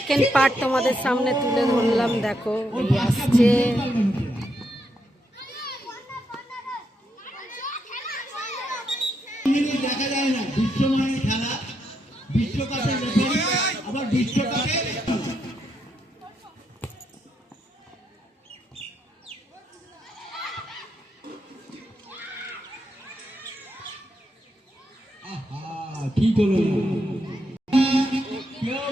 Second part তোমাদের সামনে তুলে ধরলাম দেখো আসছে। কি করল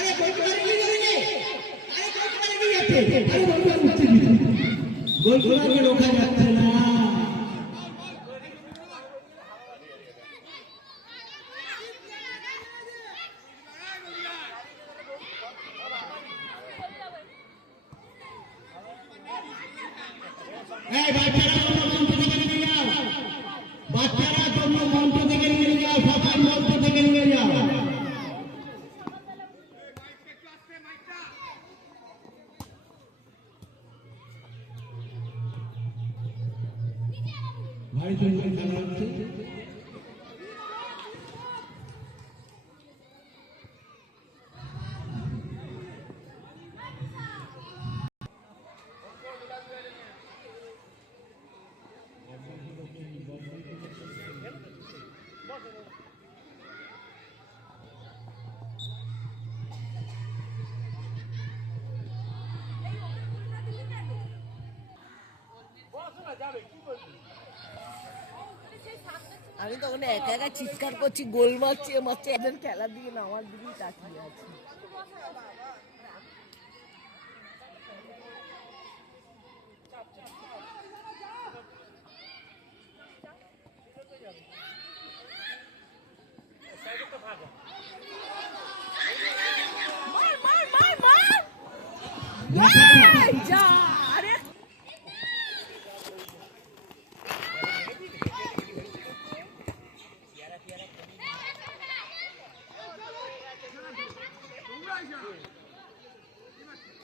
আরে গোলকিপার কি করেছে আরে গোলকিপার কি যাচ্ছে আরে গোলকিপার উঠছে কি গোলকিপারকে রোকা যাচ্ছে না এই বাচ্চারা তোমরা মঞ্চ Weiterhin erlangte আমি তো ওখানে একা একা চিৎকার করছি গোল মারছি মারছি একজন খেলার দিকে না আমার দিকেই তাকিয়ে আছে! এই যা!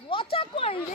What's up, Andy?